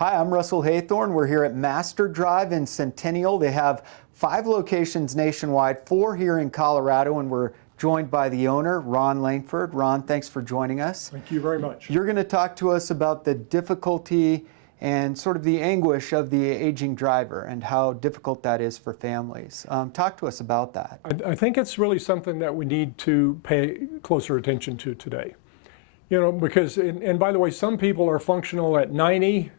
Hi, I'm Russell Haythorne. We're here at Master Drive in Centennial. They have 5 locations nationwide, 4 here in Colorado, and we're joined by the owner, Ron Langford. Ron, thanks for joining us. Thank you very much. You're going to talk to us about the difficulty and sort of the anguish of the aging driver and how difficult that is for families. Talk to us about that. I think it's really something that we need to pay closer attention to today. You know, because, and by the way, some people are functional at 90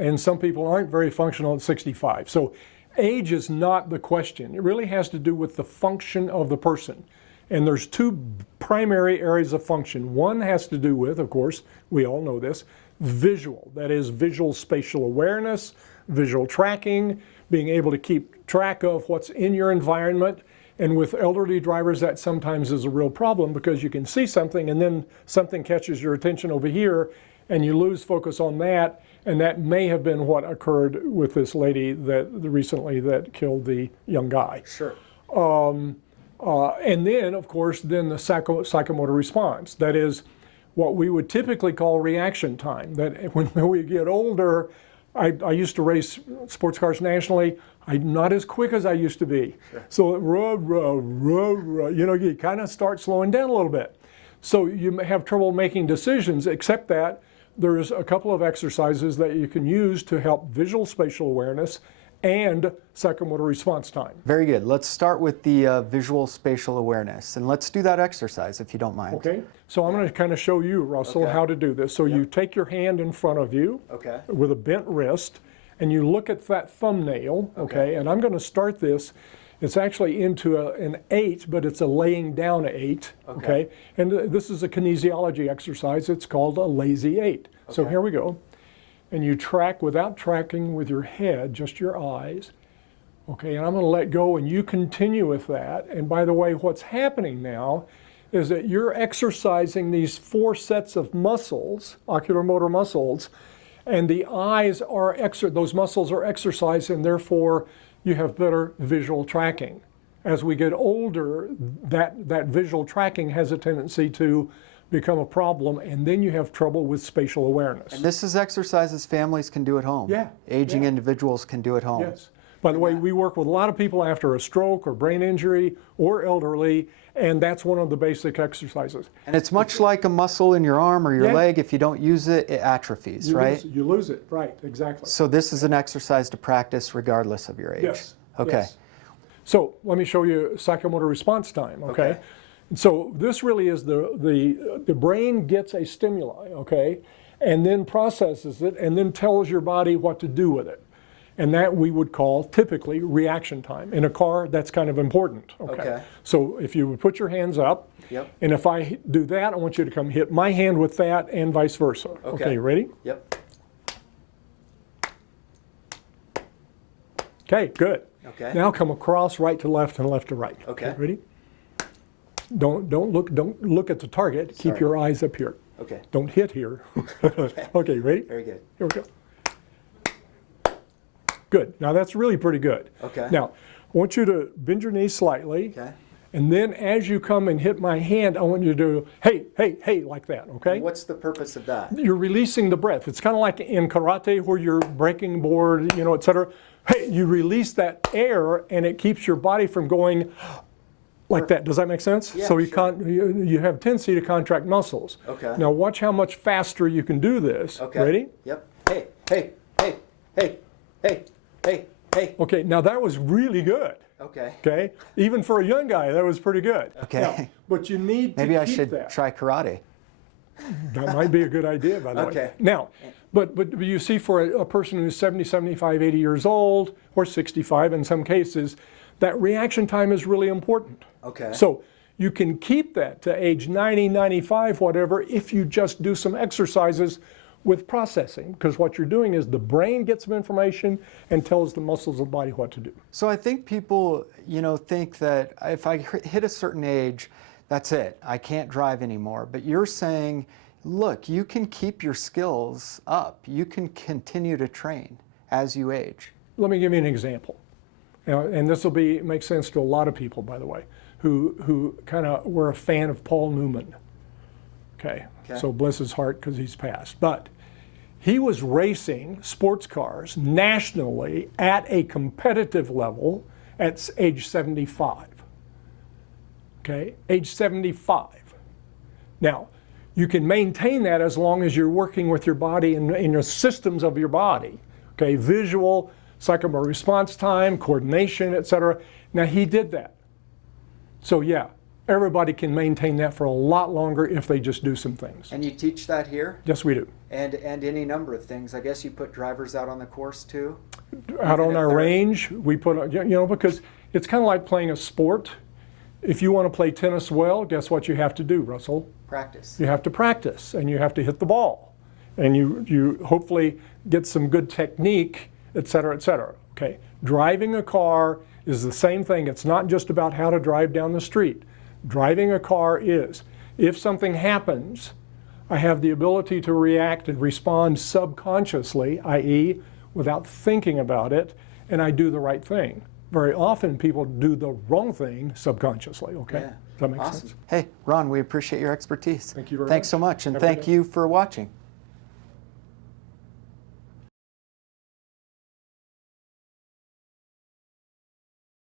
and some people aren't very functional at 65. So age is not the question. It really has to do with the function of the person. And there's 2 primary areas of function. One has to do with, of course, we all know this, visual. That is visual spatial awareness, visual tracking, being able to keep track of what's in your environment. And with elderly drivers, that sometimes is a real problem because you can see something and then something catches your attention over here and you lose focus on that. And that may have been what occurred with this lady that recently that killed the young guy. Sure. And then, of course, then the psychomotor response. That is what we would typically call reaction time. That when we get older, I used to race sports cars nationally. I'm not as quick as I used to be. Sure. So, you know, you kind of start slowing down a little bit. So you may have trouble making decisions, except that there's a couple of exercises that you can use to help visual spatial awareness and psychomotor response time. Very good. Let's start with the visual spatial awareness, and let's do that exercise if you don't mind. Okay. So I'm going to kind of show you, Russell, how to do this. So you take your hand in front of you with a bent wrist, and you look at that thumbnail, and I'm going to start this. It's actually into an 8, but it's a laying down 8, okay? And this is a kinesiology exercise. It's called a lazy 8. So here we go. And you track without tracking with your head, just your eyes. Okay, and I'm going to let go, and you continue with that. And by the way, what's happening now is that you're exercising these 4 sets of muscles, oculomotor muscles, and the eyes are, those muscles are exercised, and therefore you have better visual tracking. As we get older, that visual tracking has a tendency to become a problem, and then you have trouble with spatial awareness. And this is exercises families can do at home. Yeah. Aging individuals can do at home. Yes. By the way, we work with a lot of people after a stroke or brain injury or elderly, and that's one of the basic exercises. And it's much like a muscle in your arm or your leg. If you don't use it, it atrophies, right? You lose it, right, exactly. So this is an exercise to practice regardless of your age. Yes. Okay. Yes. So let me show you psychomotor response time, okay? So this really is the brain gets a stimuli, okay, and then processes it and then tells your body what to do with it. And that we would call typically reaction time. In a car, that's kind of important, okay? So if you would put your hands up, and if I do that, I want you to come hit my hand with that and vice versa. Okay, ready? Yep. Okay, good. Okay. Now come across right to left and left to right. Okay. Ready? Don't look at the target. Keep your eyes up here. Okay. Don't hit here. Okay, ready? Very good. Here we go. Good. Now that's really pretty good. Okay. Now, I want you to bend your knees slightly. Okay. And then as you come and hit my hand, I want you to do, hey, hey, hey, like that, okay? What's the purpose of that? You're releasing the breath. It's kind of like in karate where you're breaking board, you know, et cetera. Hey, you release that air and it keeps your body from going like that. Does that make sense? Yeah, so you have tendency to contract muscles. Okay. Now watch how much faster you can do this. Okay. Ready? Yep. Hey, hey, hey, hey, hey, hey, hey. Okay, now that was really good. Okay. Okay? Even for a young guy, that was pretty good. Okay. Now, but you need to Maybe I keep should that. try karate. That might be a good idea, by the way. Okay. Now, but you see for a person who's 70, 75, 80 years old, or 65 in some cases, that reaction time is really important. Okay. So you can keep that to age 90, 95, whatever, if you just do some exercises with processing, because what you're doing is the brain gets some information and tells the muscles of the body what to do. So I think people, you know, think that if I hit a certain age, that's it. I can't drive anymore. But you're saying, look, you can keep your skills up. You can continue to train as you age. Let me give you an example. Now, and this will make sense to a lot of people, by the way, who kind of were a fan of Paul Newman. Okay. So bless his heart because he's passed. But He was racing sports cars nationally at a competitive level at age 75. Okay, age 75. Now, you can maintain that as long as you're working with your body and your systems of your body. Okay, visual, psychomotor response time, coordination, etc. Now, he did that. So yeah, everybody can maintain that for a lot longer if they just do some things. And you teach that here? Yes, we do. And any number of things. I guess you put drivers out on the course too? Out Even on if our they're- range, we put, you know, because it's kind of like playing a sport. If you want to play tennis well, guess what you have to do, Russell? Practice. You have to practice, and you have to hit the ball. And you hopefully get some good technique, et cetera, et cetera. Okay? Driving a car is the same thing. It's not just about how to drive down the street. Driving a car is, if something happens, I have the ability to react and respond subconsciously, i.e., without thinking about it, and I do the right thing. Very often people do the wrong thing subconsciously, okay? Yeah. Does that make Awesome. sense? Hey, Ron, we appreciate your expertise. Thank you very Thanks much. so much, and Have a good thank day. you for watching.